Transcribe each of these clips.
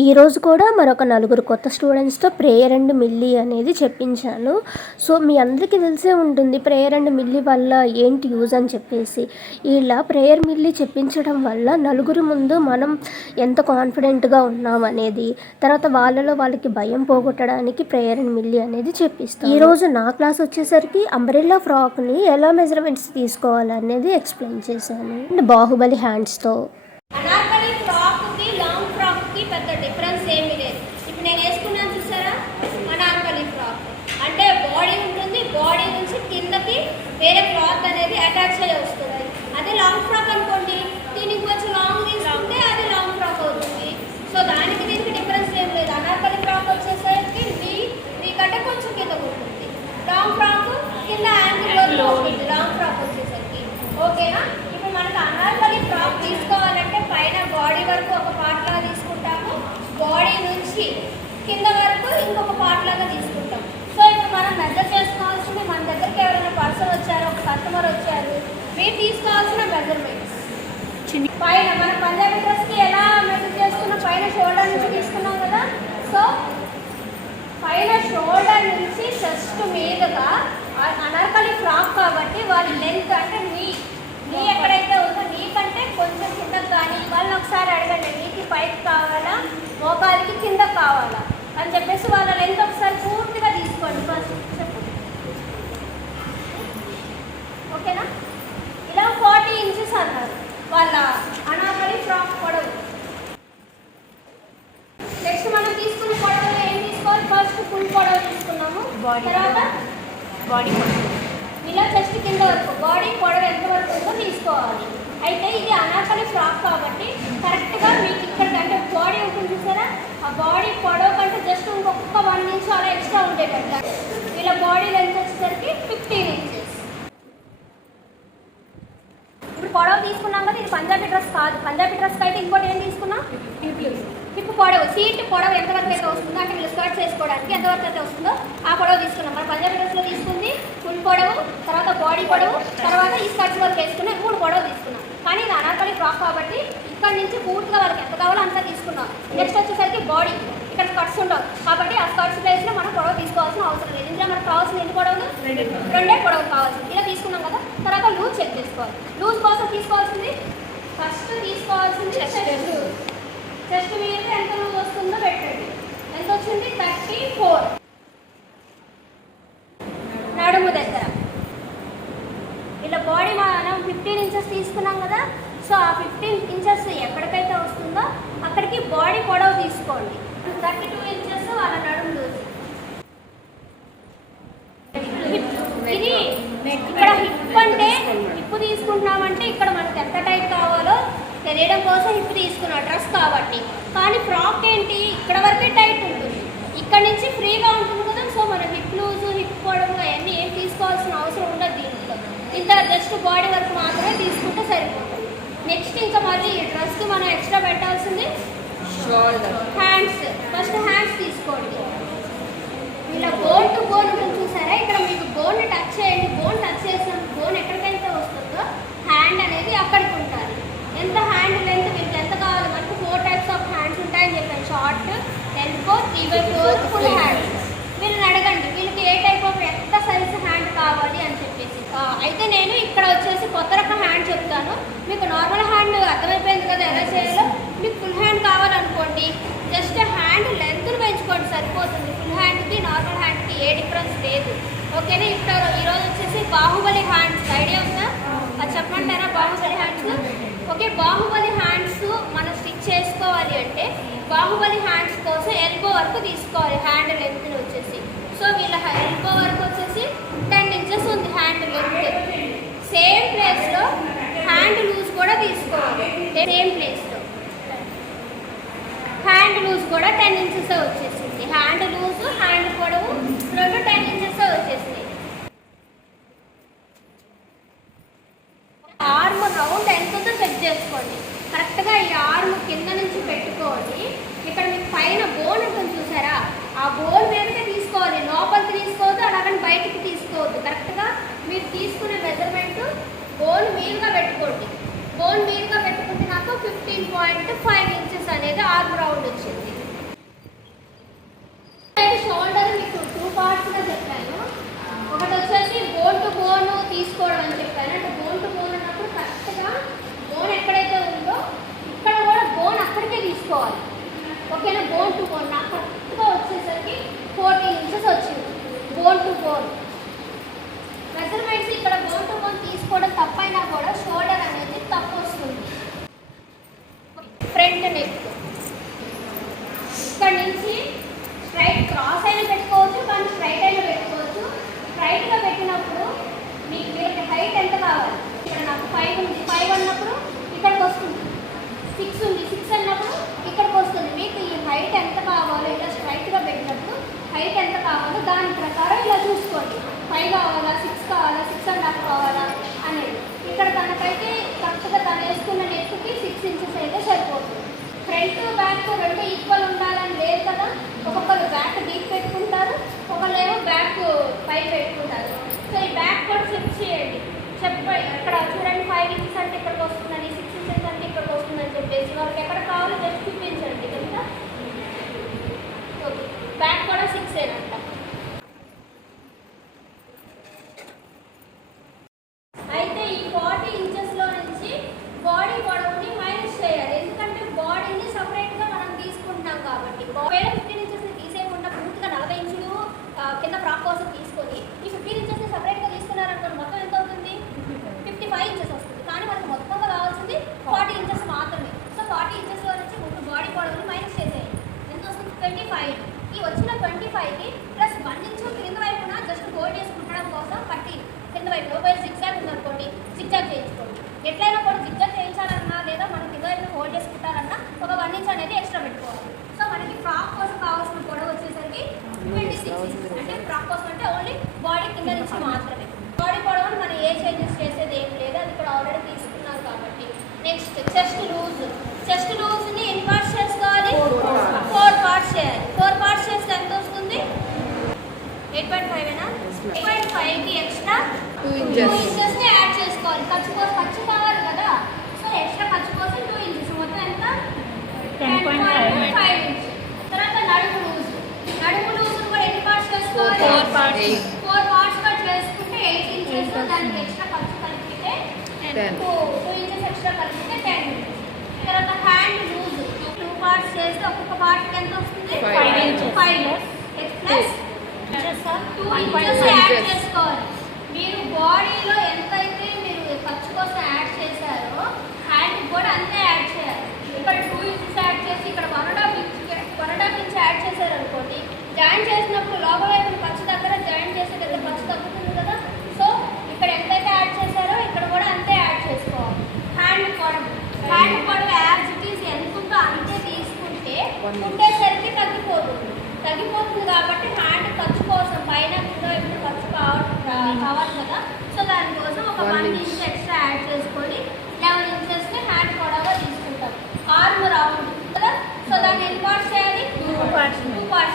ఈరోజు కూడా మరొక నలుగురు కొత్త స్టూడెంట్స్తో ప్రేయర్ అండ్ మిల్లీ అనేది చెప్పించాను. సో మీ అందరికీ తెలిసే ఉంటుంది ప్రేయర్ అండ్ మిల్లీ వల్ల ఏంటి యూజ్ అని చెప్పేసి. ఇలా ప్రేయర్ మిల్లీ చెప్పించడం వల్ల నలుగురి ముందు మనం ఎంత కాన్ఫిడెంట్గా ఉన్నామనేది, తర్వాత వాళ్ళకి భయం పోగొట్టడానికి ప్రేయర్ అండ్ మిల్లీ అనేది చెప్పిస్తాం. ఈరోజు నా క్లాస్ వచ్చేసరికి అంబ్రెల్లా ఫ్రాక్ని ఎలా మెజర్మెంట్స్ తీసుకోవాలనేది ఎక్స్ప్లెయిన్ చేశాను. అండ్ బాహుబలి హ్యాండ్స్తో పెద్ద డిఫరెన్స్ ఏమీ లేదు. ఇప్పుడు నేను వేసుకున్నాను చూసారా, అనార్కలి ఫ్రాక్ అంటే బాడీ ఉంటుంది, బాడీ నుంచి కిందకి వేరే క్లాత్ అనేది అటాచ్ అయ్యి వస్తుంది. అదే లాంగ్ ఫ్రాక్ అనుకోండి, దీనికి కొంచెం లాంగ్ తీసుకుంటే అది లాంగ్ ఫ్రాక్ అవుతుంది. సో దానికి దీనికి డిఫరెన్స్ ఏం లేదు. అనార్కలి ఫ్రాక్ వచ్చేసరికి మీకంటే కొంచెం కింద ఉంటుంది, లాంగ్ ఫ్రాక్ కింద యాంగిల్లో ఉంటుంది లాంగ్ ఫ్రాక్ వచ్చేసరికి. ఓకేనా? ఇప్పుడు మనకు అనార్కలి ఫ్రాక్ తీసుకోవాలంటే పైన బాడీ వరకు ఒక పార్ట్ లాగా తీసుకుంటాము, బాడీ నుంచి కింద వరకు ఇంకొక పార్ట్ లాగా తీసుకుంటాం. సో ఇప్పుడు మనం మెజర్ చేసుకోవాల్సింది, మన దగ్గరికి ఎవరైనా పర్సన్ వచ్చారు, ఒక కస్టమర్ వచ్చారు, మీరు తీసుకోవాల్సిన మెజర్మెంట్స్ పైన మన పంజాబీ డ్రెస్కి ఎలా మెజర్ చేసుకున్నాం, పైన షోల్డర్ నుంచి తీసుకున్నాం కదా. సో పైన షోల్డర్ నుంచి చెస్ట్ మీదుగా అనార్కలి ఫ్రాక్ కాబట్టి వాళ్ళ లెంత్ అంటే నీ ఎక్కడైతే ఉందో నీకంటే కొంచెం కిందకు కానీ, వాళ్ళని ఒకసారి అడగండి నీకు పైకి కావాలా మోకాలికి కింద కావాలా అని చెప్పేసి వాళ్ళ లెంత్ ఒకసారి పూర్తిగా తీసుకోండి. ఫస్ట్ చెప్పు, ఓకేనా? ఇలా 40 ఇంచెస్ అన్నారు వాళ్ళ అనార్కలి ఫ్రాక్ పొడవు. నెక్స్ట్ మనం తీసుకున్న పొడవులో ఏం తీసుకోవాలి? ఫస్ట్ ఫుల్ పొడవు తీసుకున్నాము, తర్వాత బాడీ ఇలా చెస్ట్ కింద వరకు బాడీ పొడవు ఎంత వరకు ఉందో తీసుకోవాలి. అయితే ఇది అనార్కలి ఫ్రాక్ కాబట్టి కరెక్ట్గా మీకు ఇక్కడ అంటే బాడీ ఉంటుంది చూసారా, ఆ బాడీ పొడవు కంటే జస్ట్ ఇంకొక 1 ఇంచ్ అలా ఎక్స్ట్రా ఉండేటట్టు. ఇలా బాడీ లెంత్ వచ్చేసరికి 15 ఇంచెస్. ఇప్పుడు పొడవు తీసుకున్నాం కదా, ఇది పంజాబీ డ్రెస్ కాదు. పంజాబీ డ్రెస్కి అయితే ఇంకోటి ఏం తీసుకున్నాం? హిప్ పొడవు, సీట్ పొడవు ఎంతవరకు అయితే వస్తుందో అంటే మీరు స్కర్ట్ చేసుకోవడానికి ఎంతవరకు అయితే వస్తుందో ఆ పొడవు తీసుకున్నాం. మన పంజాబీ డ్రెస్లో తీసుకుంది ఫుల్ పొడవు, తర్వాత బాడీ పొడవు, తర్వాత ఈ స్కర్ట్స్ వరకు వేసుకుని 3 పొడవు తీసుకున్నాం. కానీ ఇది అనార్కలి ఫ్రాక్ కాబట్టి ఇక్కడ నుంచి పూర్తిగా వాళ్ళకి ఎంత కావాలో అంతా తీసుకున్నాం. నెక్స్ట్ వచ్చేసరికి బాడీ, ఇక్కడ స్కర్ట్స్ ఉండవు కాబట్టి ఆ స్కర్ట్స్ ప్లేస్లో మనం పొడవు తీసుకోవాల్సిన అవసరం లేదు. ఇందులో మనకు కావాల్సిన ఎన్ని పొడవులు? 2 పొడవు కావాల్సింది. ఇలా తీసుకున్నాం కదా. తర్వాత లూజ్ చెక్ చేసుకోవాలి. లూజ్ కోసం తీసుకోవాల్సింది ఫస్ట్ తీసుకోవాల్సింది చెస్ట్ మీద ఎంత లూజ్ వస్తుందో పెట్టండి. ఎంత వచ్చింది? 34. నడుము దగ్గర ఇలా బాడీ మనం 15 ఇంచెస్ తీసుకున్నాం కదా. సో ఆ 15 ఇంచెస్ ఎక్కడికైతే వస్తుందో అక్కడికి బాడీ పొడవు తీసుకోండి. 32 ఇంచెస్ వాళ్ళ నడుము లూజ్. ఇది ఇక్కడ హిప్ అంటే హిప్ తీసుకుంటున్నామంటే ఇక్కడ మనకి ఎంత టైట్ కావాలో తెలియడం కోసం హిప్ తీసుకున్నాం డ్రెస్ కాబట్టి. కానీ ఫ్రాక్ ఏంటి, ఇక్కడ వరకే టైట్ ఉంటుంది, ఇక్కడ నుంచి ఫ్రీగా ఉంటుంది కదా. సో మనం హిప్ లూజు హిప్ పొడవు అవన్నీ ఏం తీసుకోవాల్సిన అవసరం ఉండదు దీంట్లో. ఇంత జస్ట్ బాడీ వరకు మాత్రమే తీసుకుంటే సరిపోతుంది. నెక్స్ట్ ఇంకా మళ్ళీ ఈ డ్రెస్కి మనం ఎక్స్ట్రా పెట్టాల్సింది హ్యాండ్స్. ఫస్ట్ హ్యాండ్స్ తీసుకోండి. ఇలా బోన్ టు బోన్ ఉంటుంది చూసారా, ఇక్కడ మీకు బోన్ టచ్ చేయండి. బోన్ టచ్ చేసిన బోన్ ఎక్కడికైతే వస్తుందో హ్యాండ్ అనేది అక్కడికి ఉంటుంది. ఎంత హ్యాండ్ లెంత్ మీకు ఎంత కావాలి? మనకు 4 టైప్స్ ఆఫ్ హ్యాండ్స్ ఉంటాయని చెప్పాను. Short, elbow, 3/4, full hand. వీళ్ళని అడగండి వీళ్ళకి ఏ టైప్ ఆఫ్ ఎంత సైజ్ హ్యాండ్ కావాలి అని చెప్పేసి. అయితే నేను ఇక్కడ వచ్చేసి కొత్త రకం హ్యాండ్ చెప్తాను. మీకు నార్మల్ హ్యాండ్ అర్థమైపోయింది కదా ఎలా చేయాలో. మీకు ఫుల్ హ్యాండ్ కావాలనుకోండి, జస్ట్ హ్యాండ్ లెంత్ను పెంచుకోండి సరిపోతుంది. ఫుల్ హ్యాండ్కి నార్మల్ హ్యాండ్కి ఏ డిఫరెన్స్ లేదు. ఓకేనా? ఇప్పుడు ఈరోజు వచ్చేసి బాహుబలి హ్యాండ్స్ ఐడియా ఉందా? అది చెప్పమంటారా? Baahubali hands. Okay, Baahubali hands మనం స్టిచ్ చేసుకోవాలి అంటే బాహుబలి హ్యాండ్స్ కోసం ఎల్బో వరకు తీసుకోవాలి హ్యాండ్ లెంత్ని వచ్చేసి. సో వీళ్ళ ఎల్బో వరకు వచ్చేసి 10 ఇంచెస్ ఉంది హ్యాండ్ లెంత్. సేమ్ ప్లేస్లో హ్యాండ్ లూజ్ కూడా తీసుకోవాలి. సేమ్ ప్లేస్లో హ్యాండ్ లూజ్ కూడా 10 ఇంచెస్ వచ్చేసింది. హ్యాండ్ లూజ్ హ్యాండ్ పొడవు 10 ఇంచెస్ వచ్చేసింది. ఆర్మ్ రౌండ్ ఎంత ఉందో చెక్ చేసుకోండి. కరెక్ట్గా ఈ ఆర్మ్ కింద నుంచి పెట్టుకోవాలి. ఇక్కడ మీకు పైన బోన్ ఉంటుంది చూసారా, ఆ బోన్ మీదకే తీసుకోవాలి, లోపలికి తీసుకోవద్దు, అలాగని బయటికి తీసుకోవద్దు. కరెక్ట్గా మీరు తీసుకునే మెజర్మెంట్ బోన్ మీదుగా పెట్టుకోండి. బోన్ మీదుగా పెట్టుకుంటే నాకు 15.5 ఇంచెస్ అనేది ఆర్మ్ రౌండ్ వచ్చింది. ఓకేనా. బోన్ టు బోన్ నాకు కరెక్ట్గా వచ్చేసరికి 14 ఇంచెస్ వచ్చింది బోన్ టు బోన్. మెజర్మెంట్స్ ఇక్కడ బోన్ టు బోన్ తీసుకోవడం తప్పైనా కూడా షోల్డర్ అనేది తప్పు వస్తుంది. ఫ్రంట్ నెక్ ఇక్కడ నుంచి స్ట్రైట్ క్రాస్ అయినా పెట్టుకోవచ్చు, కానీ స్ట్రైట్ అయినా పెట్టుకోవచ్చు. స్ట్రైట్గా పెట్టినప్పుడు మీకు హైట్ ఎంత కావాలి, ఇక్కడ నాకు 5 ఉంది, 5 అన్నప్పుడు ఇక్కడికి వస్తుంది. 6 ఉంది, 6 అన్నప్పుడు ఇక్కడికి వస్తుంది. మీకు ఈ హైట్ ఎంత కావాలో ఇలా స్ట్రైట్గా పెట్టినప్పుడు హైట్ ఎంత కావాలో దాని ప్రకారం ఇలా చూసుకోండి. 5 కావాలా, 6 కావాలా, 6.5 కావాలా అనేది. ఇక్కడ తనకైతే కరెక్ట్గా తను వేసుకున్న నెక్కి 6 ఇంచెస్ అయితే సరిపోతుంది. ఫ్రంట్ బ్యాక్ రెండు ఈక్వల్ ఉండాలని లేదు కదా. ఒక్కొక్కరు బ్యాక్ డీప్ పెట్టుకుంటారు, ఒకళ్ళేమో బ్యాక్ పై పెట్టుకుంటారు. సో ఈ బ్యాక్ కూడా చెక్ చేయండి. ఇక్కడ చూడండి 5 ఇంచెస్ అంటే ఇక్కడికి వస్తుందని, 6 ఇంచెస్ అంటే ఇక్కడికి వస్తుందని చెప్పేసి వాళ్ళకి ఎక్కడ కావాలో జస్ట్ చూపించండి కదా. ఓకే, బ్యాక్ కూడా 6 ఏనంట. అయితే ఈ 40 ఇంచెస్లో నుంచి బాడీ పొడవుని మైనస్ చేయాలి. ఎందుకంటే బాడీని సపరేట్గా మనం తీసుకుంటున్నాం కాబట్టి. 15 ఇంచెస్ని తీసేయకుండా పూర్తిగా 40 ఇంచులు కింద ఫ్రాక్ కోసం తీసుకొని ఈ 15 ఇంచెస్ని సపరేట్గా తీసుకున్నారనుకోండి మొత్తం ఎంత అవుతుంది, 55 ఇంచెస్ వస్తుంది. కానీ మనకు మొత్తంగా కావాల్సింది 40 ఇంచెస్ మాత్రమే. సో 40 ఇంచెస్లో నుంచి ముందు బాడీ పొడవుని మైనస్ చేసేయండి. ఎంత వస్తుంది, 25. ఈ వచ్చిన 25కి ప్లస్ 1 ఇంచు కింద వైపున జస్ట్ గోల్డ్ వేసి కుట్టడం కోసం పట్టి కింద వైపు జిగ్జాగ్ ఉందనుకోండి, జిగ్జాగ్ చేయించుకోండి. ఎట్లయినా కూడా జిగ్జాగ్ చేయించాలన్నా లేదా మనం కింద వైపున హోల్డ్ చేసి కుట్టాలన్నా ఒక 1 ఇంచ్ అనేది ఎక్స్ట్రా పెట్టుకోవాలి. సో మనకి ఫ్రాక్ కోసం కావాల్సిన పొడవు వచ్చేసరికి 26 ఇంచెస్. అంటే ఫ్రాక్ కోసం అంటే ఓన్లీ బాడీ కింద నుంచి మాత్రమే. బాడీ పొడవును మనం ఏ చేంజెస్ చేసేది ఏం లేదు, అది ఇక్కడ ఆల్రెడీ తీసుకున్నాం కాబట్టి. Next chest loose. చెస్ట్ లూజ్ని ఎన్ని పార్ట్స్ చేసుకోవాలి, 4 పార్ట్స్ చేయాలి. 4 పార్ట్స్ చేస్తే ఎంత వస్తుంది, 8.5 8.5కి ఎక్స్ట్రా 2 ఇంచెస్ని యాడ్ చేసుకోవాలి. ఖర్చు కావాలి కదా. సో ఎక్స్ట్రా ఖర్చు కోసం 2 ఇంచెస్, మొత్తం ఎంత 10.5 ఇంచెస్. తర్వాత నడుము లూజ్. నడుము లూజ్ కూడా ఎన్ని పార్ట్స్ చేసుకోవాలి, 4 పార్ట్స్గా చేసుకుంటే 8 ఇంచెస్. దానికి ఎక్స్ట్రా ఖర్చు కలిపితే 2 ఇంచెస్ ఎక్స్ట్రా కలిపితే 10 ఇంచెస్. తర్వాత హ్యాండ్ లూజ్ 2 పార్ట్స్ చేస్తే ఒక్కొక్క పార్ట్కి ఎంత వస్తుంది, 5 ఇంచెస్ ప్లస్ 2 ఇంచెస్ యాడ్ చేసుకోవాలి. మీరు బాడీలో ఎంతైతే మీరు ఖర్చు కోసం యాడ్ చేశారో హ్యాండ్ కూడా అంతే యాడ్ చేయాలి. ఇక్కడ 2 ఇంచెస్ యాడ్ చేసి ఇక్కడ 1.5 ఇంచ్ యాడ్ చేశారు అనుకోండి, జాయిన్ చేసినప్పుడు లోపల వైపు ఖర్చు దగ్గర జాయిన్ చేసే దగ్గర ఖర్చు తగ్గుతుంది కదా. సో ఇక్కడ ఎంతైతే యాడ్ చేశారో ఇక్కడ కూడా అంతే యాడ్ చేసుకోవాలి. హ్యాండ్ పొడవు యాజ్ ఇట్ ఈస్ ఎంత ఉందో అంతే తీసుకుంటే ఉండేసరికి తగ్గిపోతుంది కాబట్టి హ్యాండ్ ఖర్చు కోసం పైన ఇప్పుడు ఖర్చు కావాలి కదా. సో దానికోసం ఒక 1 ఇంచ్ ఎక్స్ట్రా యాడ్ చేసుకొని 11 ఇంచెస్ని హ్యాండ్ పొడవుగా తీసుకుంటాం. ఆర్మ్ రౌండ్ కదా. సో దాన్ని ఎన్ని పార్ట్స్ చేయాలి, 2 పార్ట్స్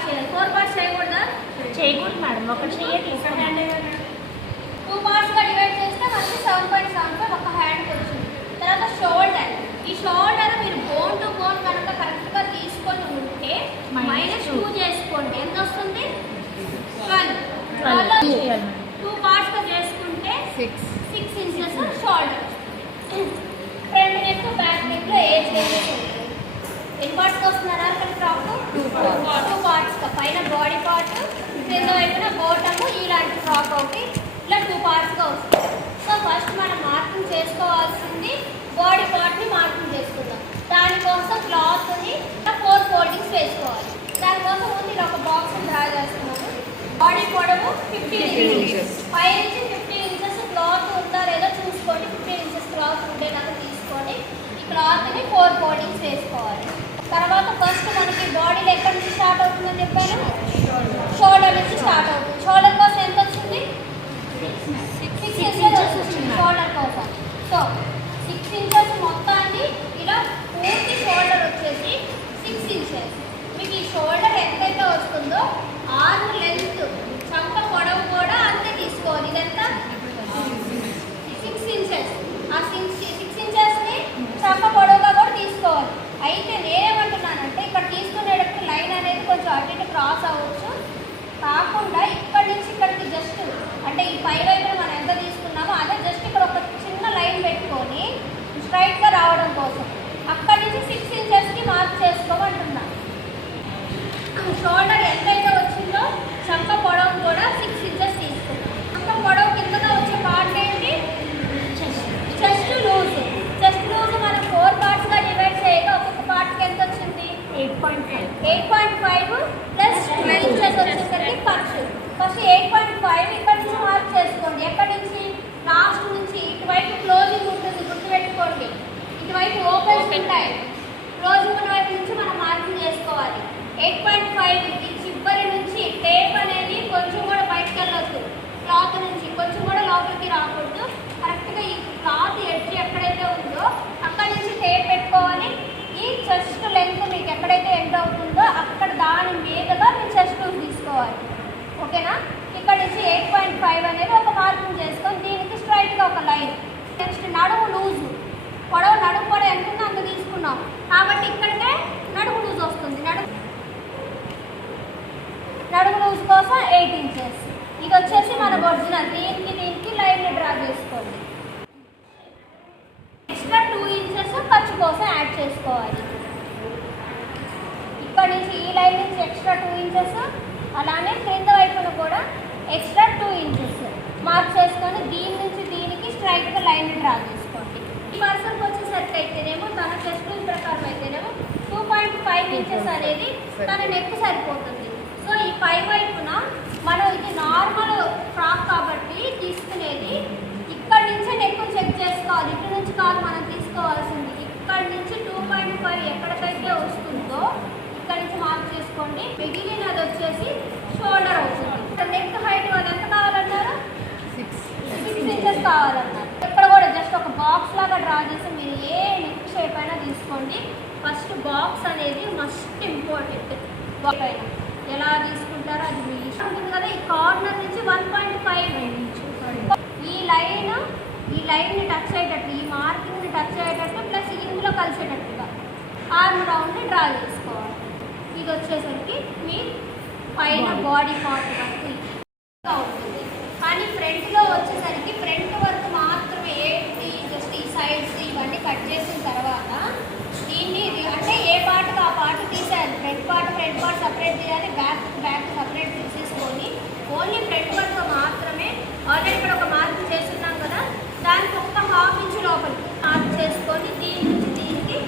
చేయాలి. 4 పార్ట్స్ చేయకూడదు మేడం, ఒకటి చేయాలి. 2 పార్ట్స్గా డివైడ్ చేస్తే మనకి 7.75 ఒక హ్యాండ్కి వచ్చింది. తర్వాత షోల్డర్. ఈ షోల్డర్ మీరు బోన్ టు బోన్ కనుక కరెక్ట్గా తీసుకొని ఉంటే -2 చేసుకోండి. ఎంత వస్తుంది, 12. 2 పార్ట్స్గా చేసుకుంటే 6 inches shoulder. Front neck back నెక్లో ఏ చేంజెస్ ఉంటుంది. ఎన్ని పార్ట్స్గా వస్తున్నారా అక్కడ ఫ్రాక్, 2 పార్ట్స్గా. పైన బాడీ పార్ట్, కింద వైపున బోటము, ఇలాంటి ఫ్రాక్ ఒకటి ఇలా 2 పార్ట్స్గా వస్తుంది. సో ఫస్ట్ మనం మార్కింగ్ చేసుకోవాల్సింది బాడీ పార్ట్ని మార్కింగ్ చేసుకుందాం. దానికోసం క్లాత్ని 4 ఫోల్డింగ్స్ వేసుకోవాలి. దానికోసం ముందు ఇలా ఒక బాక్స్ డ్రా చేస్తున్నాము. బాడీ పొడవు 15 ఇంచెస్, పైనుంచి 15 ఇంచెస్ క్లాత్ ఉందా లేదా చూసుకోండి. 15 ఇంచెస్ క్లాత్ ఉండేలాగా తీసుకొని ఈ క్లాత్ని 4 ఫోల్డింగ్స్ వేసుకోవాలి. తర్వాత ఫస్ట్ మనకి బాడీలో ఎక్కడి నుంచి స్టార్ట్ అవుతుందని చెప్పాను, షోల్డర్ నుంచి స్టార్ట్ అవుతుంది. షోల్డర్ కోసం ఎంత వచ్చింది, 6 ఇంచెస్ వచ్చింది షోల్డర్ కోసం. సో 6 ఇంచెస్ మొత్తాన్ని ఇలా పూర్తి షోల్డర్ వచ్చేసి 6 ఇంచెస్. మీకు ఈ షోల్డర్ ఎంతైతే వస్తుందో ఆర్మ్ లెంత్ చంక పొడవు కూడా అంతే తీసుకోవాలి. ఇదంతా 6 ఇంచెస్. ఆ 6 ఇంచెస్ని చంక పొడవుగా కూడా తీసుకోవాలి. అయితే నేనేమంటున్నానంటే ఇక్కడ తీసుకునేటప్పుడు లైన్ అనేది కొంచెం అటు ఇటు క్రాస్ అవ్వచ్చు. కాకుండా ఇక్కడి నుంచి ఇక్కడికి జస్ట్ అంటే ఈ పై వైపున మనం ఎంత తీసుకున్నామో అదే జస్ట్ ఇక్కడ ఒక చిన్న లైన్ పెట్టుకొని స్ట్రైట్గా రావడం కోసం అక్కడి నుంచి 6 ఇంచెస్కి మార్క్ చేసుకోమంటున్నాను. 8.5 ప్లస్ 12 ఇంచెస్ వచ్చేసరికి ఖర్చు. ఫస్ట్ 8.5 ఇక్కడ నుంచి మార్క్ చేసుకోండి. ఎక్కడి నుంచి? లాస్ట్ నుంచి. ఇటువైపు క్లోజింగ్ ఉంటుంది, గుర్తుపెట్టుకోండి. ఇటువైపు ఓపెన్స్ ఉంటాయి, క్లోజింగ్ ఉన్న వైపు నుంచి మనం మార్కింగ్ చేసుకోవాలి. 8.5 ఈ చివరి నుంచి టేప్ అనేది కొంచెం కూడా బయటకు వెళ్ళొద్దు, క్లాత్ నుంచి కొంచెం కూడా లోపలికి రాకూడదు. కరెక్ట్గా ఈ క్లాత్ ఎడ్జ్ ఎక్కడైతే ఉందో అక్కడి నుంచి టేప్ పెట్టుకోవాలి. ఈ చెస్ట్ లెంత్ మీకు ఎక్కడైతే ఎండ్ అవుతుందో అక్కడ దాని మీదుగా మీ చెస్ట్ లూజ్ తీసుకోవాలి. ఓకేనా? ఇక్కడ నుంచి 8.5 అనేది ఒక మార్కింగ్ చేసుకొని దీనికి స్ట్రైట్గా ఒక లైన్. నెక్స్ట్ నడుము లూజు, నడుము పొడవు ఎంత ఉందో అంత తీసుకున్నాం కాబట్టి ఇక్కడికే నడుము లూజ్ వస్తుంది. నడుము లూజ్ కోసం 8 ఇంచెస్. ఇది వచ్చేసి మన ఒరిజినల్. దీనికి లైన్ డ్రా చేసుకోండి. ఎక్స్ట్రా 2 ఇంచెస్ ఖర్చు కోసం యాడ్ చేసుకోవాలి. ఇక్కడ నుంచి ఈ లైన్ నుంచి ఎక్స్ట్రా 2 ఇంచెస్, అలానే క్రింద వైపున కూడా ఎక్స్ట్రా 2 ఇంచెస్ మార్క్ చేసుకొని దీని నుంచి దీనికి స్ట్రైట్గా లైన్ డ్రా చేసుకోండి. ఈ పర్సన్కి వచ్చేసరికి అయితేనేమో తన చెస్ట్ ప్రకారం అయితేనేమో 2.5 ఇంచెస్ అనేది తన నెక్ సరిపోతుంది. సో ఈ పై వైపున మనం ఇది నార్మల్ ఫ్రాక్ కాబట్టి తీసుకునేది ఇక్కడ నుంచే నెక్ చెక్ చేసుకోవాలి. ఇటు నుంచి కాదు మనం తీసుకోవాల్సింది. ఇక్కడ నుంచి 2.5 ఎక్కడికైతే వస్తుందో ఇక్కడ నుంచి మార్క్ చేసుకోండి. మిగిలినది వచ్చేసి షోల్డర్ అవుతుంది. నెక్ హైట్ వాళ్ళు ఎంత కావాలన్నారు? 6 ఇంచెస్ కావాలన్నారు. ఇక్కడ కూడా జస్ట్ ఒక బాక్స్ లాగా డ్రా చేసి మీరు ఏ నెక్ షేప్ అయినా తీసుకోండి. ఫస్ట్ బాక్స్ అనేది మస్ట్ ఇంపార్టెంట్. పైన ఎలా తీసుకుంటారో అది మీ ఇష్టం ఉంటుంది కదా. ఈ కార్నర్ నుంచి 1.5 ఈ లైన్ని టచ్ అయ్యేటట్టు, ఈ మార్కింగ్ని టచ్ అయ్యేటట్టు ప్లస్ ఇందులో కలిసేటట్టుగా ఆర్మ్ రౌండ్ని డ్రా చేసుకోవాలి. ఇది వచ్చేసరికి మీ పైన బాడీ పార్ట్ వరకు ఉంటుంది. కానీ ఫ్రంట్లో వచ్చేసరికి ఫ్రంట్ వరకు మాత్రమే జస్ట్ ఈ సైడ్స్ ఇవన్నీ కట్ చేసిన తర్వాత దీన్ని అంటే ఏ పార్ట్కి ఆ పార్ట్ తీసేయాలి. ఫ్రంట్ పార్ట్ సపరేట్ చేయాలి, బ్యాక్ సపరేట్ తీసేసుకొని ఓన్లీ ఫ్రంట్ వరకు మాత్రమే. ఆల్రెడీ ఇక్కడ ఒక మార్క్ చేస్తున్నాం కదా, దానికి ఒక ½ ఇంచ్ లోపలికి మార్క్ చేసుకొని దీని నుంచి దీనికి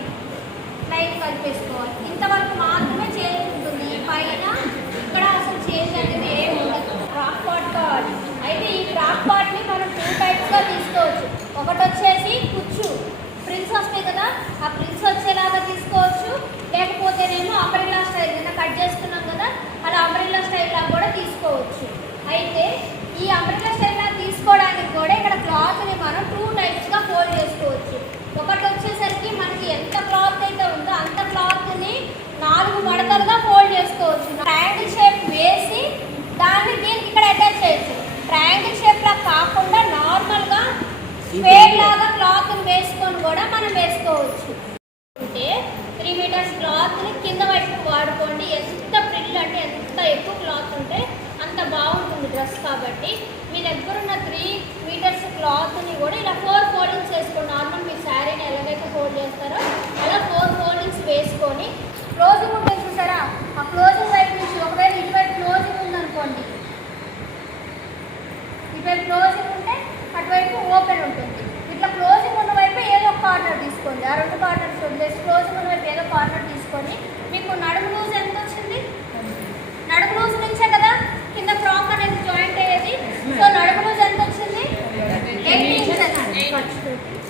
లైన్ కలిపేసుకోవాలి. ఇంతవరకు మాత్రమే చేంజ్ ఉంటుంది. ఈ పైన ఇక్కడ అసలు చేంజ్ అనేది ఏమి ఉండదు. ఫ్రాక్ పార్ట్ కావాలి. అయితే ఈ ఫ్రాక్ పార్ట్ని మనం 2 టైప్స్గా తీసుకోవచ్చు. ఒకటి వచ్చేసి కుచ్చు ప్రిన్స్ వస్తాయి కదా, ఆ ప్రిన్స్ వచ్చేలాగా తీసుకోవచ్చు. లేకపోతేనేమో అంబ్రెల్లా స్టైల్ కింద కట్ చేసుకున్నాం కదా, అలా అంబ్రెల్లా స్టైల్ లాగా కూడా తీసుకోవచ్చు. అయితే ఈ అంబ్రెల్లా స్టైల్ లాగా తీసుకోవడానికి కూడా ఇక్కడ క్లాత్ని మనం 2 టైప్స్గా ఫోల్డ్ చేసుకోవచ్చు. ఒకటి వచ్చేసరికి మనకి ఎంత క్లాత్ అయితే ఉందో అంత క్లాత్ని 4 మడతలుగా ఫోల్డ్ చేసుకోవచ్చు. ట్రయాంగిల్ షేప్ వేసి దాన్ని దీనికి ఇక్కడ అటాచ్ చేయొచ్చు. ట్రయాంగిల్ షేప్లా కాకుండా నార్మల్గా స్క్వేర్ లాగా క్లాత్ని వేసుకొని కూడా మనం వేసుకోవచ్చు. అంటే 3 మీటర్స్ క్లాత్ని కింద వైపు వాడుకోండి. ఎంత ప్రిల్ అంటే ఎంత ఎక్కువ క్లాత్ ఉంటే అంత బాగుంటుంది డ్రెస్. కాబట్టి మీ దగ్గర ఉన్న 3 మీటర్స్ క్లాత్ని కూడా ఇలా 4 ఫోల్డింగ్స్ వేసుకోండి. నార్మల్ మీ శారీని ఎలాగైతే ఫోల్డ్ చేస్తారో అలా 4 ఫోల్డింగ్స్ వేసుకొని క్లోజింగ్ ఉంటుంది చూసారా, ఆ క్లోజింగ్ వైపు నుంచి ఒకవేళ ఇటువైపు క్లోజింగ్ ఉందనుకోండి, ఇటువైపు క్లోజింగ్ ఉంటే అటువైపు ఓపెన్ ఉంటుంది. ఇట్లా క్లోజింగ్ ఉన్న వైపు ఏదో ఒక కార్నర్ తీసుకోండి. ఆ 2 కార్నర్స్ వదిలేసి క్లోజింగ్ ఉన్న వైపు ఏదో కార్నర్ తీసుకొని మీకు నడుము లూజ్ ఎంత వచ్చింది? నడుము లూజ్ నుంచే కదా కింద ఫ్రాక్ అనేది జాయింట్ అయ్యేది. సో నడుము లూజ్ ఎంత వచ్చింది? 8 ఇంచెస్.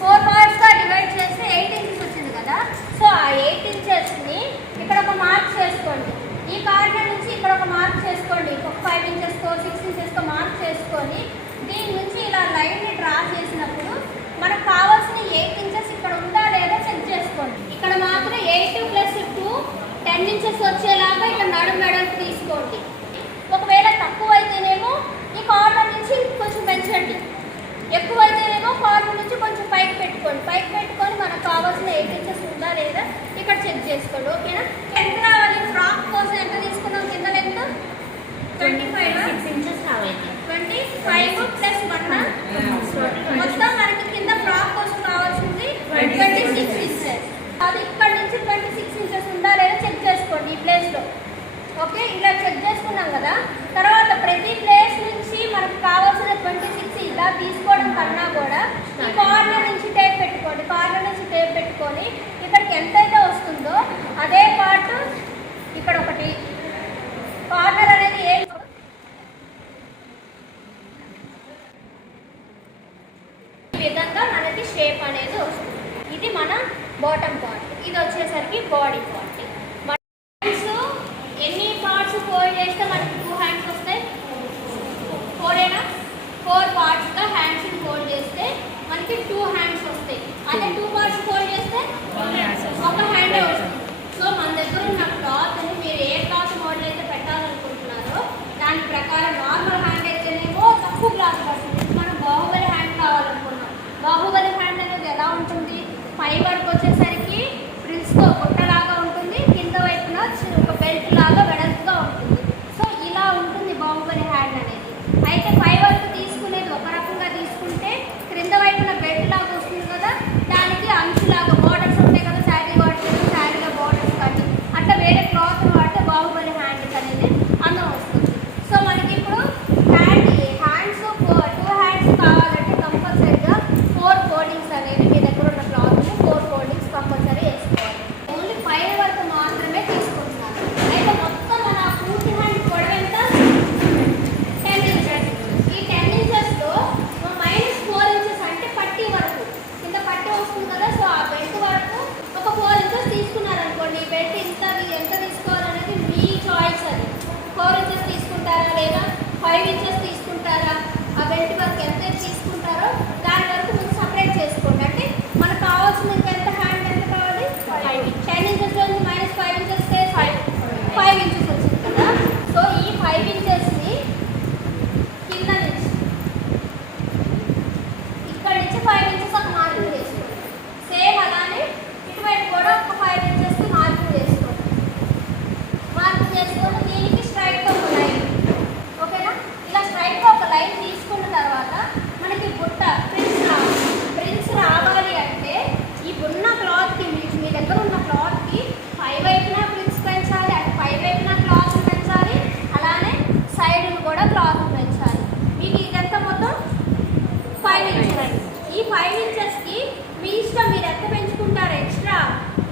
4 పార్ట్స్గా డివైడ్ చేస్తే 8 ఇంచెస్ వచ్చింది కదా. సో ఆ 8 ఇంచెస్ని ఇక్కడ ఒక మార్క్ చేసుకోండి. ఈ కార్నర్ నుంచి ఇక్కడ ఒక మార్క్ చేసుకోండి. ఒక 5 ఇంచెస్తో 6 ఇంచెస్తో మార్క్ చేసుకొని దీని నుంచి ఇలా లైన్ని డ్రా చేసినప్పుడు మనకు కావాల్సిన 8 ఇంచెస్ ఇక్కడ ఉందా లేదా చెక్ చేసుకోండి. ఇక్కడ మాత్రం 8 + 2 10 ఇంచెస్ వచ్చేలాగా ఇక్కడ నడుము తీసుకోండి. ఒకవేళ తక్కువ అయితేనేమో ఈ కార్నర్ నుంచి కొంచెం పెంచండి, ఎక్కువైతేనేమో కార్నర్ నుంచి కొంచెం పైకి పెట్టుకొని మనకు కావాల్సిన 8 ఇంచెస్ ఉందా లేదా ఇక్కడ చెక్ చేసుకోండి. ఓకేనా? ఎంత రావాలి? ఫ్రాక్ కోసం ఎంత తీసుకున్నాం? కింద లెంత్ 25 ఇంచెస్ కావాలి. 25 + 1 మొత్తం మనకి కింద ఫ్రాక్ కోసం కావాల్సింది 26 ఇంచెస్. అది ఇక్కడ నుంచి 26 ఇంచెస్ ఉందా లేదా చెక్ చేసుకోండి ఈ ప్లేస్లో. ఓకే, ఇలా చెక్ చేసుకున్నాం కదా. తర్వాత ప్రతి ప్లేస్ నుంచి మనకు కావాల్సిన 26 ఇలా తీసుకోవడం కన్నా కూడా ఈ కార్నర్ నుంచి టేప్ పెట్టుకోండి. కార్నర్ నుంచి టేప్ పెట్టుకొని ఇక్కడికి ఎంతైతే వస్తుందో అదే పార్ట్ ఇక్కడ వచ్చేసరికి బాడీ పార్ట్. హ్యాండ్స్ ఎన్ని పార్ట్స్ ఫోల్డ్ చేస్తే మనకి 2 హ్యాండ్స్ వస్తాయి? 4 4 పార్ట్స్గా హ్యాండ్స్ని ఫోల్డ్ చేస్తే మనకి 2 హ్యాండ్స్ వస్తాయి. అదే 2 పార్ట్స్ ఫోల్డ్ చేస్తే ఒక హ్యాండ్ వస్తుంది. సో మన దగ్గర ఉన్న క్లాత్ని మీరు ఏ క్లాత్ మోడల్ అయితే పెట్టాలనుకుంటున్నారో దాని ప్రకారం నార్మల్ హ్యాండ్ అయితేనేమో తక్కువ క్లాత్ పడుతుంది. మనం బాహుబలి హ్యాండ్ కావాలనుకున్నాం. బాహుబలి హ్యాండ్ అనేది ఎలా ఉంటుంది? పై వరకు వచ్చేసరికి ప్రిల్స్తో బుట్టలాగా ఉంటుంది, కింద వైపున ఒక బెల్ట్ లాగా వెడల్పుగా ఉంటుంది. సో ఇలా ఉంటుంది బాహుబలి హ్యాండ్ అనేది. అయితే పై వరకు తీసుకునేది ఒక రకంగా తీసుకుంటే క్రింద వైపున బెల్ట్ లాగా వస్తుంది కదా, దానికి అంచులాగా బార్డర్స్ ఉంటాయి కదా, శారీ వాడితే శారీలో బార్డర్స్ కానీ అట్లా వేరే క్లాత్ వాడితే బాహుబలి హ్యాండ్స్ అనేది అందం వస్తుంది. సో మనకి ఇప్పుడు హ్యాండ్స్ 2 హ్యాండ్స్ కావాలంటే కంపల్సరీగా 4 ఫోల్డింగ్స్ అనేది మీ దగ్గర ఉన్న క్లాత్ని 4 ఫోల్డింగ్స్ కంపల్సరీ వేసుకోవాలి. ఓన్లీ పై వరకు మాత్రమే తీసుకుంటున్నాను. అయితే మొత్తం మన పూర్తి హ్యాండ్ పొడవు ఎంత? 10 ఇంచెస్. ఈ 10 ఇంచెస్లో -4 ఇంచెస్ అంటే పట్టీ వరకు, కింద పట్టీ వస్తుంది కదా, సో ఆ బెల్ట్ వరకు ఒక 4 ఇంచెస్ తీసుకున్నారనుకోండి. ఈ బెల్ట్ ఎంత తీసుకోవాలనేది మీ చాయిస్. అది 4 ఇంచెస్ తీసుకుంటారా లేదా 5 ఇంచెస్ తీసుకుంటారా, ఆ బెల్ట్ వరకు ఎంత తీసుకుంటారో దాని వరకు మీరు సపరేట్ చేసుకోండి. అంటే మనకు కావాల్సిన ఎంత హ్యాండ్ ఎంత కావాలి? 10 ఇంచెస్లో -5 ఇంచెస్ 5 ఇంచెస్ వచ్చింది కదా. సో ఈ 5 ఇంచెస్ని కింద నుంచి ఇక్కడ నుంచి 5 ఇంచెస్ ఒక మార్కింగ్ వేసుకోండి. సేమ్ అలానే ఇటువైపు కూడా ఒక 5 ఇంచెస్కి మార్కింగ్ వేసుకోండి. మార్కింగ్ చేసుకొని దీనికి స్ట్రైట్గా ఒక లైన్, ఓకేనా? ఇలా స్ట్రైట్గా ఒక లైన్ తీసుకున్న తర్వాత మనకి బుట్ట ప్రిన్స్ రావాలి అంటే ఈ ఉన్న క్లాత్కి మీ దగ్గర ఉన్న క్లాత్కి పై వైపున ప్రిన్స్ పెంచాలి, అటు పై వైపున క్లాత్ పెంచాలి, అలానే సైడ్ను కూడా క్లాత్ పెంచాలి. మీకు ఇదంతా మొత్తం 5 ఇంచెస్. ఈ 5 ఇంచెస్కి మీ ఇష్టం, మీరు ఎంత పెంచుకుంటారా? ఎక్స్ట్రా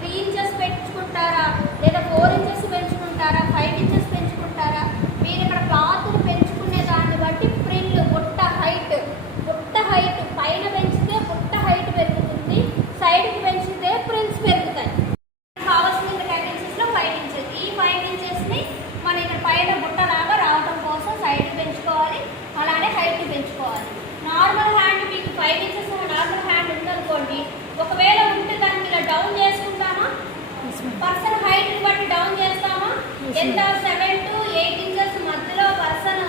3 ఇంచెస్ పెంచుకుంటారా లేదా 4 ఇంచెస్ పెంచుకుంటారా, 5 ఇంచెస్ పెంచుకుంటారా? మీరు ఇక్కడ క్లాత్ని పెంచుకునే దాన్ని బట్టి ప్రిల్ బుట్ట హైట్ పైన పెంచితే బుట్ట హైట్ పెరుగుతుంది, సైడ్కి పెంచితే ప్రిల్స్ పెరుగుతాయి. కావాల్సిన 10 ఇంచెస్లో 5 ఇంచెస్. ఈ 5 ఇంచెస్ని మనం ఇక్కడ పైన బుట్టలాగా రావడం కోసం సైడ్ పెంచుకోవాలి, అలానే హైట్ పెంచుకోవాలి. నార్మల్ హ్యాండ్ మీకు 5 ఇంచెస్ నార్మల్ హ్యాండ్ ఉందనుకోండి, ఒకవేళ ఉంటే దాన్ని ఇలా డౌన్ చేసుకుంటామా? పర్సన్ హైట్ని బట్టి డౌన్ చేస్తామా? ఎంత 7 to 8 ఇంచెస్ మధ్యలో పర్సన్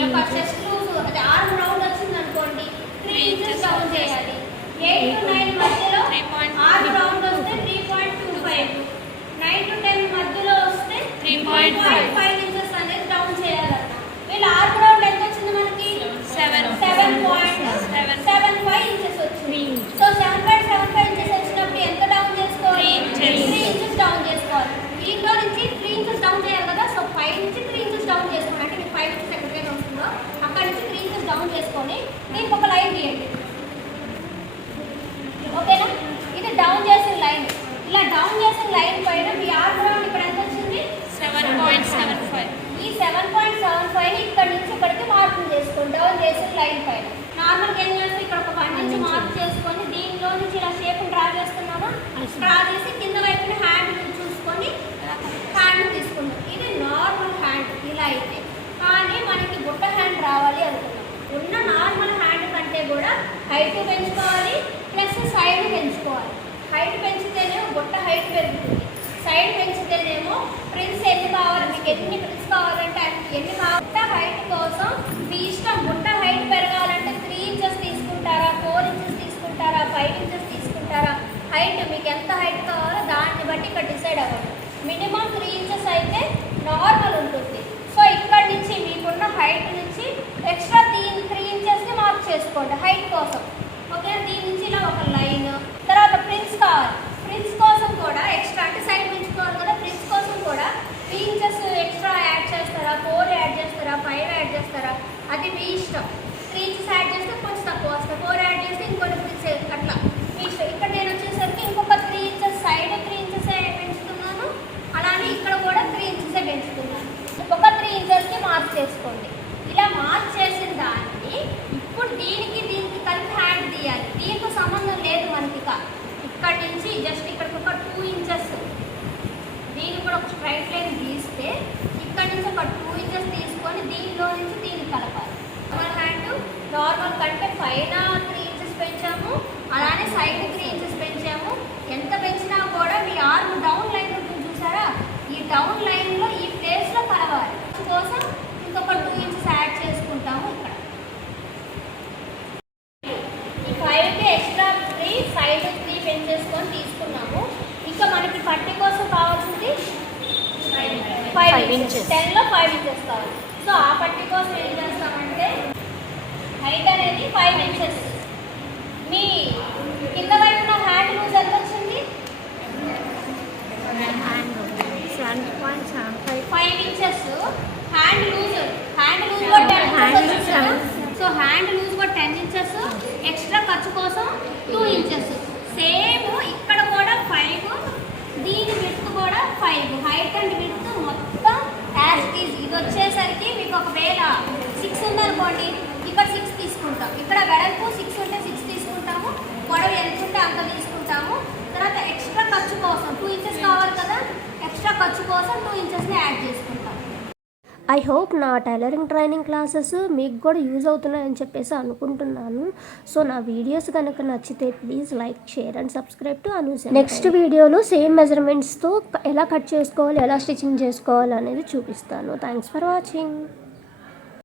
యొక్క చెస్ట్ లూజ్, అది ఆర్మ్ రౌండ్ వచ్చింది అనుకోండి, 3 ఇంచెస్ డౌన్ చేయాలి. 8 to 9 మధ్యలో ఆర్మ్ రౌండ్ వస్తే 3.25, 9 to 10 మధ్యలో వస్తే 3.5 ఇంచెస్ అనేది డౌన్ చేయాలన్న. వీళ్ళ ఆర్మ్ రౌండ్ ఎంత వచ్చింది మనకి? 7.75 ఇంచెస్ వచ్చింది. సో 7.75 ఇంచెస్ వచ్చినప్పుడు ఎంత డౌన్ చేసుకోవాలి? 3 ఇంచెస్ డౌన్ చేసుకోవాలి. దీంట్లో నుంచి 3 ఇంచెస్ డౌన్ చేయాలి కదా, సో 5 నుంచి 3 ఇంచెస్ డౌన్ చేసుకోండి. అంటే మీకు 5 ఇంచెస్ ఎక్కడికైనా వస్తుందో అక్కడ నుంచి 3 ఇంచెస్ డౌన్ చేసుకొని దీనికి ఒక లైన్ తీయండి, ఓకేనా? ఇది డౌన్ చేసిన లైన్. ఇలా డౌన్ చేసిన లైన్ పైన మీ ఆర్మ్ రౌండ్ ఇక్కడ ఎంత వచ్చింది? 7.75. ఈ 7.75 ఇక్కడ నుంచి ఇక్కడికి మార్కింగ్ చేసుకోండి డౌన్ చేసిన లైన్ పైన. నార్మల్గా ఏం చేస్తే ఇక్కడ ఒక 1 ఇంచ్ మార్క్ చేసుకొని దీనిలో నుంచి ఇలా షేప్ డ్రా చేస్తున్నామా? డ్రా చేసి కింద వైపున హ్యాండ్ చూసుకొని హ్యాండ్ తీసుకుంటాం. ఇది నార్మల్ హ్యాండ్ ఇలా అయితే. కానీ మనకి బుట్ట హ్యాండ్ రావాలి అనుకున్నాం. ఉన్న నార్మల్ హ్యాండ్ కంటే కూడా హైట్ పెంచుకోవాలి, ప్లస్ సైడ్ పెంచుకోవాలి. హైట్ పెంచితేనేమో బుట్ట హైట్ పెరుగుతుంది, సైడ్ పెంచితేనేమో ప్రిన్స్ ఎన్ని కావాలి, మీకు ఎన్ని ప్రిన్స్ కావాలంటే ఎన్ని కావాలి. బుట్ట హైట్ కోసం మీ ఇష్టం. బుట్ట హైట్ పెరగాలంటే 3 ఇంచెస్ తీసుకుంటారా, 4 ఇంచెస్ తీసుకుంటారా, 5 ఇంచెస్ తీసుకుంటారా? హైట్ మీకు ఎంత హైట్ కావాలో దాన్ని బట్టి ఇక్కడ డిసైడ్ అవ్వండి. మినిమం 3 ఇంచెస్ అయితే నార్మల్ ఉంటుంది. సో ఇక్కడ నుంచి మీకున్న హైట్ నుంచి ఎక్స్ట్రా 3 ఇంచెస్ని మార్క్ చేసుకోండి హైట్ కోసం, ఓకే? దీని నుంచి ఇలా ఒక లైన్. తర్వాత ప్రిన్స్ కావాలి. ప్రిన్స్ కోసం కూడా ఎక్స్ట్రా అంటే సైడ్ పెంచుకోవాలి కదా, ప్రిన్స్ కోసం కూడా 3 ఇంచెస్ ఎక్స్ట్రా యాడ్ చేస్తారా, 4 యాడ్ చేస్తారా, 5 యాడ్ చేస్తారా, అది మీ ఇష్టం. 3 ఇంచెస్ యాడ్ చేస్తే కొంచెం తక్కువ వస్తుంది, 4 యాడ్ చేస్తే ఇంకోటి ప్రిన్స్ అట్లా మీ ఇష్టం. ఇక్కడ నేను వచ్చేసరికి ఇంకొక 3 ఇంచెస్ సైడ్ 3 ఇంచెస్ పెంచుతున్నాను, అలానే ఇక్కడ కూడా 3 ఇంచెస్ పెంచుతున్నాను. ఒక 3 ఇంచెస్కి మార్క్ చేసుకోండి. ఇలా మార్క్ చేసిన దాన్ని ఇప్పుడు దీనికి కలిపి హ్యాండ్ తీయాలి. దీంతో సంబంధం లేదు మనకి. ఇక్కడ నుంచి జస్ట్ ఇక్కడికి ఒక 2 ఇంచెస్ స్ట్రైట్ లైన్ గీస్తే ఇక్కడ నుంచి ఒక 2 ఇంచెస్ తీసుకొని దీనిలో నుంచి దీనికి కలపాలి. నార్మల్ హ్యాండ్ నార్మల్ కంటే పైన 3 ఇంచెస్ పెంచాము, అలానే సైడ్ 3 ఇంచెస్ పెంచాము. ఎంత పెంచినా కూడా మీ ఆర్మ్ డౌన్ లైన్ ఉంటుంది చూసారా, ఈ డౌన్ లైన్లో ఈ ప్లేస్లో కలవాలి. కోసం ఇంకొక 2 ఇంచెస్ యాడ్ చేసుకుంటాము. ఇక్కడ ఈ 5కి ఎక్స్ట్రా 3 సైడ్ 3 పెంచేసుకొని తీసుకున్నాము. ఇంకా మనకి పట్టి కోసం కావాల్సింది 5 ఇంచెస్, 10లో 5 ఇంచెస్ కావాలి. సో ఆ పట్టి కోసం ఏం చేస్తామంటే హైట్ అనేది 5 ఇంచెస్. మీ కింద వైపున హ్యాండ్ లూజ్ ఎంత వచ్చింది? 5 ఇంచెస్. హ్యాండ్ లూజ్ కూడా 10 ఇంచెస్. సో హ్యాండ్ లూజ్ కూడా 10 ఇంచెస్. ఎక్స్ట్రా ఖర్చు కోసం 2 ఇంచెస్. సేమ్ ఇక్కడ కూడా 5, దీని విడ్త్ కూడా 5. హైట్ అండ్ విడ్త్ మొత్తం యాజ్ ఇట్ ఈజ్. ఇది వచ్చేసరికి మీకు ఒకవేళ 6 ఉందనుకోండి, ఇక్కడ 6 తీసుకుంటాం. ఇక్కడ వెడల్పు 6 ఉంటే 6 తీసుకుంటాము, పొడవు ఎంత ఉంటే అంత తీసుకుంటాము. తర్వాత ఎక్స్ట్రా ఖర్చు కోసం 2 ఇంచెస్ కావాలి కదా, ఎక్స్ట్రా ఖర్చు కోసం 2 ఇంచెస్ని యాడ్ చేసుకుంటాం. ఐ హోప్ నా టైలరింగ్ ట్రైనింగ్ క్లాసెస్ మీకు కూడా యూజ్ అవుతున్నాయని చెప్పేసి అనుకుంటున్నాను. సో నా వీడియోస్ కనుక నచ్చితే please like, share and subscribe to అనూస్. నెక్స్ట్ వీడియోలో సేమ్ మెజర్మెంట్స్తో ఎలా కట్ చేసుకోవాలి, ఎలా స్టిచ్చింగ్ చేసుకోవాలి అనేది చూపిస్తాను. Thanks for watching.